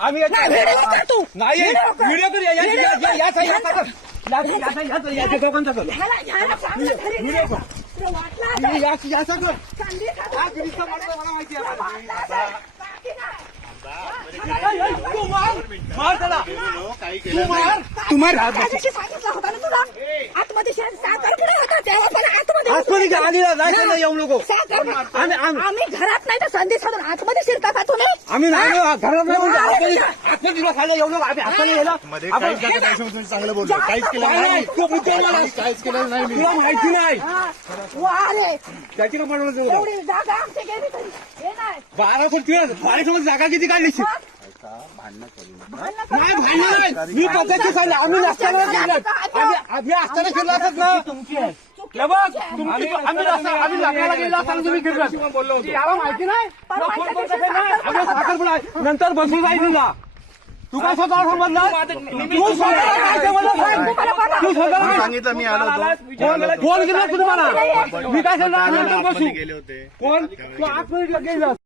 आम्ही नाही व्हिडिओ करूया तुम्हाला सांगितलं होतं ना तुला आतमध्ये आतमध्ये येऊ नको आम्ही घरात नाही तर संधी साधून आतमध्ये शिरता का तुम्ही आम्ही नाही घरात नाही आतमध्ये खायला येऊ नको आम्ही हाताने गेला चांगलं बोलतो काहीच केलं नाही काहीच केलं नाही तुला माहिती नाही अरे त्याची का बनवलं एवढी जागा आमची गेली तरी हे नाही 12 जागा किती काढली भांडणं नाही भांडण नाही मी पद्धती सांगितलं आम्ही नसताना आम्ही असताना फिरला असत ना आम्ही लग्नाला गेलो असताना तुम्ही फिरला बोललो होतो याला माहिती नाही आम्ही साखरपुडा नंतर बसून जाईल तुला तू काय स्वतः समजला तू स्वतः सांगितलं मी आलो फोन केला तुम्हाला मी काय सांगणार नंतर बसू कोण तू आतमध्ये गेलास